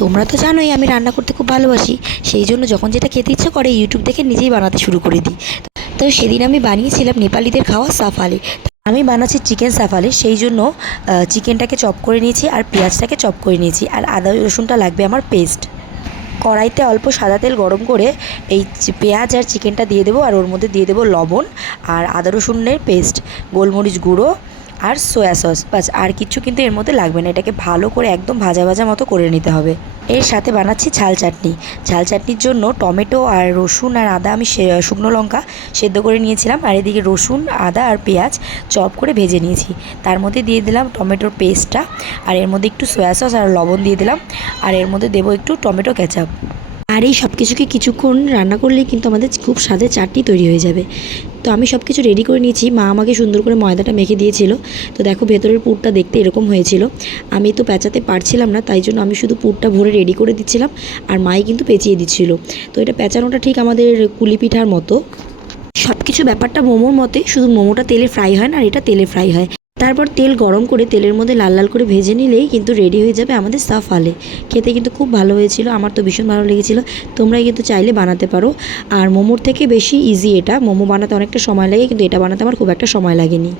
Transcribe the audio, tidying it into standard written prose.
তোমরা তো জানোই আমি রান্না করতে খুব ভালোবাসি, সেই জন্য যখন যেটা খেতে ইচ্ছে করে ইউটিউব দেখে নিজেই বানাতে শুরু করে দিই। তো সেদিন আমি বানিয়েছিলাম নেপালিদের খাওয়া সাফালি। আমি বানাচ্ছি চিকেন সাফালি, সেই জন্য চিকেনটাকে চপ করে নিয়েছি আর পেঁয়াজটাকে চপ করে নিয়েছি, আর আদা রসুনটা লাগবে আমার পেস্ট। কড়াইতে অল্প সাদা তেল গরম করে এই পেঁয়াজ আর চিকেনটা দিয়ে দেবো, আর ওর মধ্যে দিয়ে দেবো লবণ আর আদা রসুনের পেস্ট, গোলমরিচ গুঁড়ো আর সয়া সস, বাস আর কিছু কিন্তু এর মধ্যে লাগবে না। এটাকে ভালো করে একদম ভাজা ভাজা মতো করে নিতে হবে। এর সাথে বানাচ্ছি ঝাল চাটনি। ঝাল চাটনির জন্য টমেটো আর রসুন আর আদা আমি শুকনো লঙ্কা সেদ্ধ করে নিয়েছিলাম, আর এদিকে রসুন আদা আর পেঁয়াজ চপ করে ভেজে নিয়েছি। তার মধ্যে দিয়ে দিলাম টমেটোর পেস্টটা, আর এর মধ্যে একটু সয়া সস আর লবণ দিয়ে দিলাম, আর এর মধ্যে দেবো একটু টমেটো কেচাপ। আর এই সব কিছুকে কিছুক্ষণ রান্না করলেই কিন্তু আমাদের খুব স্বাদের চাটনি তৈরি হয়ে যাবে। তো আমি সব কিছু রেডি করে নিয়েছি, মা আমাকে সুন্দর করে ময়দাটা মেখে দিয়েছিল। তো দেখো ভেতরের পুরটা দেখতে এরকম হয়েছিল। আমি তো পেঁচাতে পারছিলাম না, তাই জন্য আমি শুধু পুরটা ভরে রেডি করে দিচ্ছিলাম, আর মাই কিন্তু পেঁচিয়ে দিচ্ছিল। তো এটা পেঁচানোটা ঠিক আমাদের কুলি পিঠার মতো। সব কিছু ব্যাপারটা মোমোর মতে, শুধু মোমোটা তেলে ফ্রাই হয় না, আর এটা তেলে ফ্রাই হয়। তারপর তেল গরম করে তেলের মধ্যে লাল লাল করে ভেজে নিলেই কিন্তু রেডি হয়ে যাবে আমাদের সাফালে। খেতে কিন্তু খুব ভালো হয়েছিল, আমার তো ভীষণ ভালো লেগেছিল। তোমরা কিন্তু চাইলে বানাতে পারো। আর মোমোর থেকে বেশি ইজি এটা, মোমো বানাতে অনেকটা সময় লাগে, কিন্তু এটা বানাতে আমার খুব একটা সময় লাগেনি।